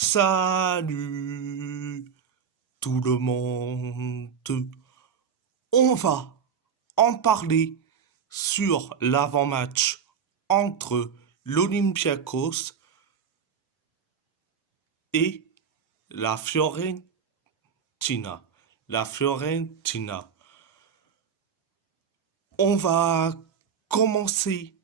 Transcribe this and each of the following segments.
Salut tout le monde. On va en parler sur l'avant-match entre l'Olympiakos et la Fiorentina. La Fiorentina. On va commencer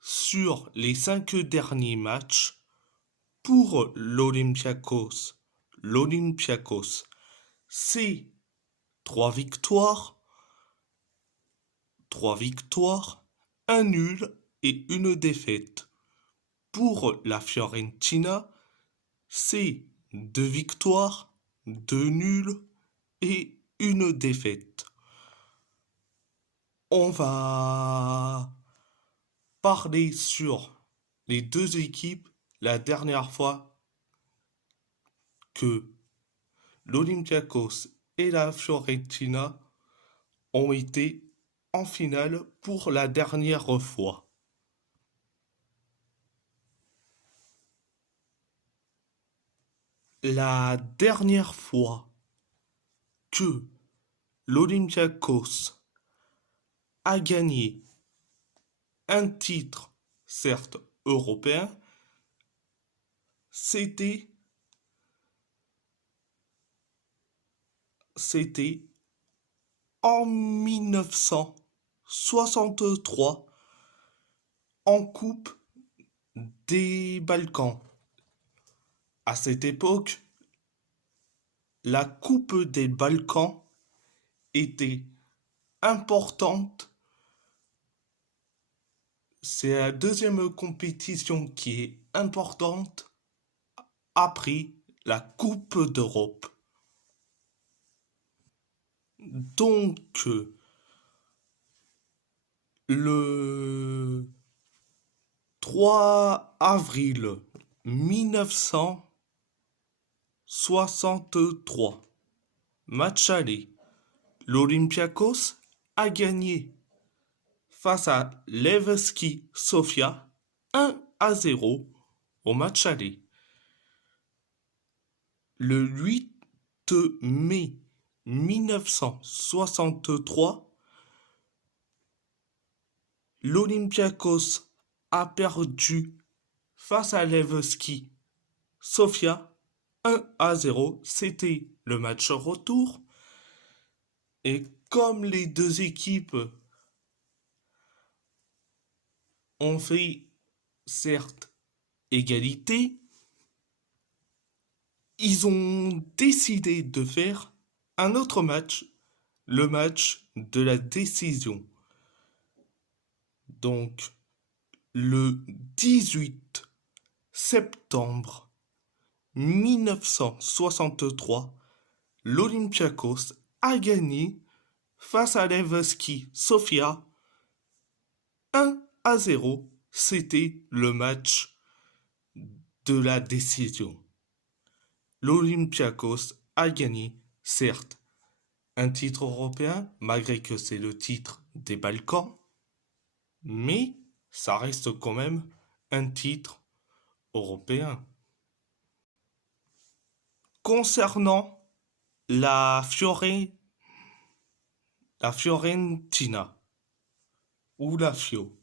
sur les 5 derniers matchs pour l'Olympiakos. L'Olympiakos, c'est 3 victoires, 3 victoires, un nul et une défaite. Pour la Fiorentina, c'est 2 victoires, 2 nuls et une défaite. On va parler sur les deux équipes la dernière fois que l'Olympiakos et la Fiorentina ont été en finale pour la dernière fois. La dernière fois que l'Olympiakos a gagné un titre, certes européen, c'était en 1963 en Coupe des Balkans. À cette époque, la Coupe des Balkans était importante. C'est la deuxième compétition qui est importante après la Coupe d'Europe. Donc, le 3 avril 1963, match aller, l'Olympiakos a gagné face à Levski Sofia 1-0 au match aller. Le 8 mai 1963, l'Olympiakos a perdu face à Levski Sofia 1-0. C'était le match retour. Et comme les deux équipes ont fait, certes, égalité, ils ont décidé de faire un autre match, le match de la décision. Donc, le 18 septembre 1963, l'Olympiakos a gagné face à Levski Sofia 1-0. C'était le match de la décision. L'Olympiakos a gagné, certes, un titre européen, malgré que c'est le titre des Balkans, mais ça reste quand même un titre européen. Concernant la Fiorentina ou la Fio,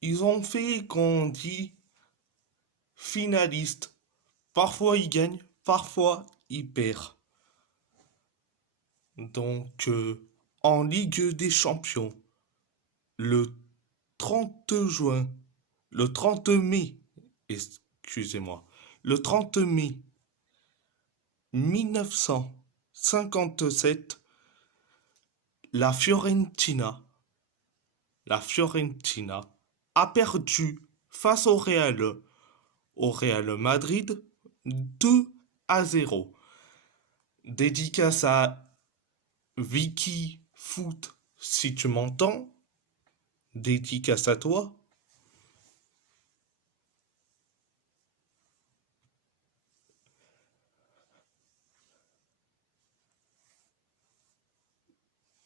ils ont fait qu'on dit finaliste. Parfois ils gagnent, parfois ils perdent. Donc en Ligue des Champions, le 30 juin, le 30 mai, excusez-moi, le 30 mai 1957, la Fiorentina, la Fiorentina a perdu face au Real Madrid 2-0. Dédicace à Vicky Foot, si tu m'entends, dédicace à toi.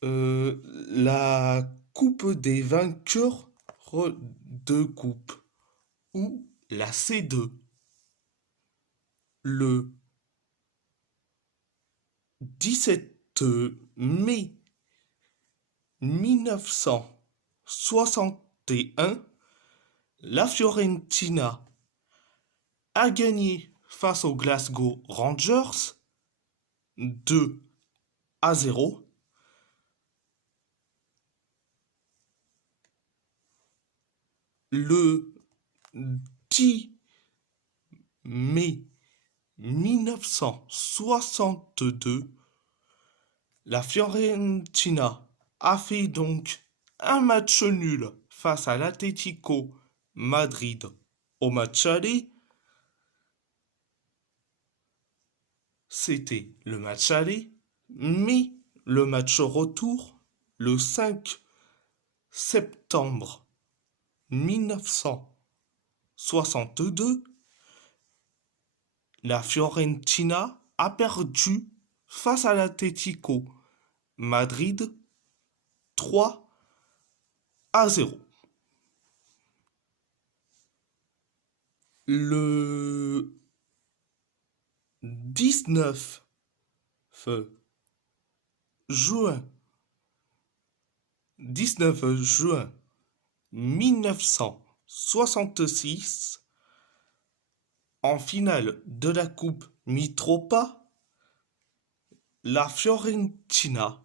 La coupe des vainqueurs de coupe ou la C2, le 17 mai 1961, la Fiorentina a gagné face aux Glasgow Rangers 2-0. Le 10 mai 1962, la Fiorentina a fait donc un match nul face à l'Atlético Madrid au match aller. C'était le match aller, mais le match retour, le 5 septembre 1962, la Fiorentina a perdu face à l'Atlético Madrid 3-0. Le 19 juin 1966, en finale de la Coupe Mitropa, la Fiorentina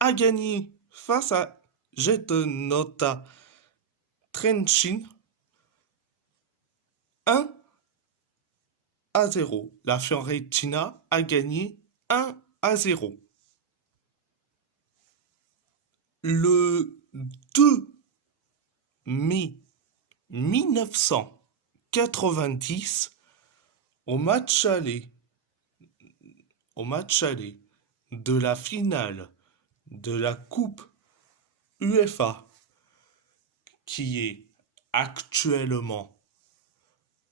a gagné face à Jetnota Trencin 1-0. La Fiorentina a gagné 1-0. Le 2 mai 1990, au match aller de la finale de la Coupe UEFA, qui est actuellement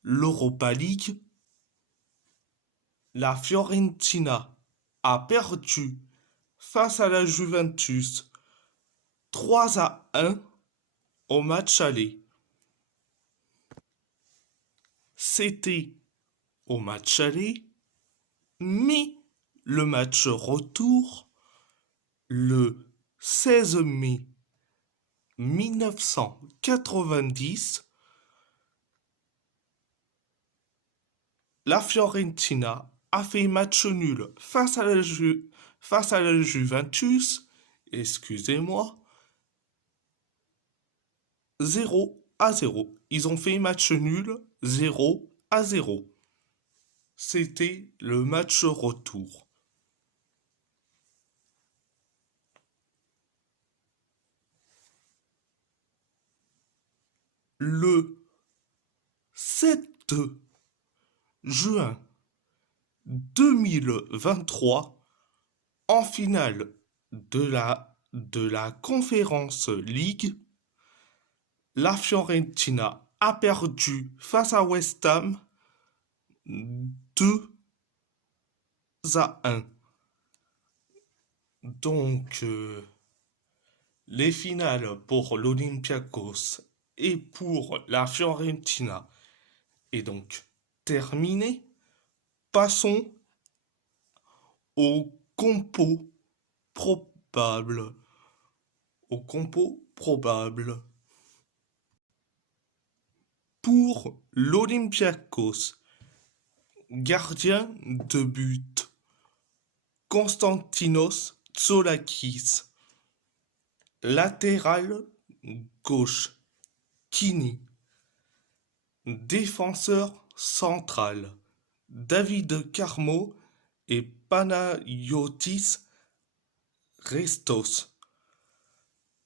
l'Europa League, la Fiorentina a perdu face à la Juventus 3-1 au match aller. C'était au match aller, mais le match retour, le 16 mai 1990, la Fiorentina a fait match nul face à la Juventus, excusez-moi, 0-0. Ils ont fait match nul 0-0. C'était le match retour. Le 7 juin 2023, en finale de la Conference League, la Fiorentina a perdu face à West Ham 2-1. Donc, les finales pour l'Olympiakos et pour la Fiorentina est donc terminée. Passons au compo probable. Pour l'Olympiakos, gardien de but, Konstantinos Tsolakis. Latéral gauche, Kini. Défenseur central, David Carmo et Panayotis Restos.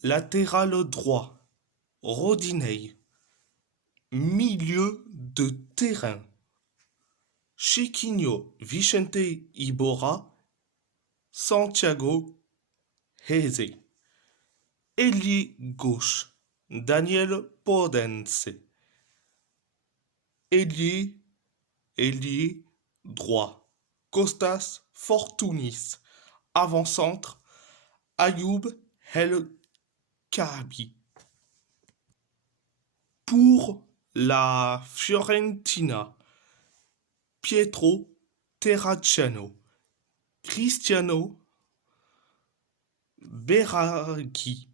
Latéral droit, Rodinei. Milieu de terrain, Chiquinho Vicente Iborra, Santiago Heze. Ailier gauche, Daniel Podense. Ailier droit, Kostas Fortounis. Avant-centre, Ayoub El Kaabi. Pour la Fiorentina, Pietro Terracciano, Cristiano Berardi,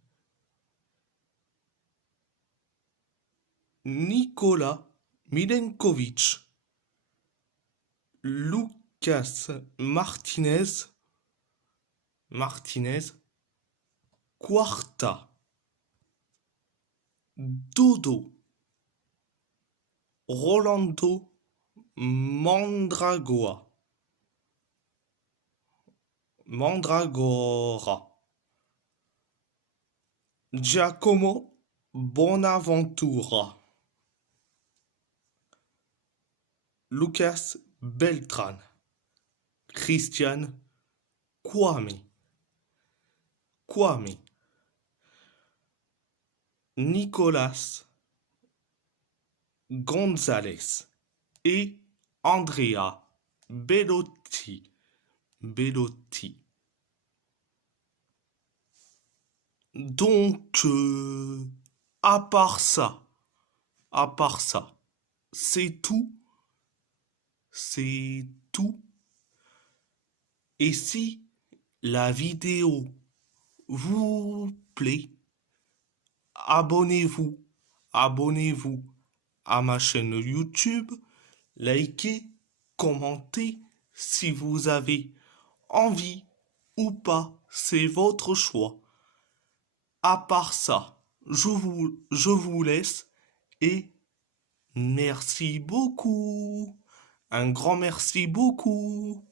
Nikola Milenkovic, Lucas Martinez, Quarta, Dodo, Rolando Mandragora, Giacomo Bonaventura, Lucas Beltran, Christian Kwame, Nicolas Gonzalez et Andrea Bellotti. Donc, à part ça, c'est tout, c'est tout. Et si la vidéo vous plaît, abonnez-vous, à ma chaîne YouTube, likez, commentez si vous avez envie ou pas, c'est votre choix. À part ça, je vous laisse et merci beaucoup. Un grand merci beaucoup.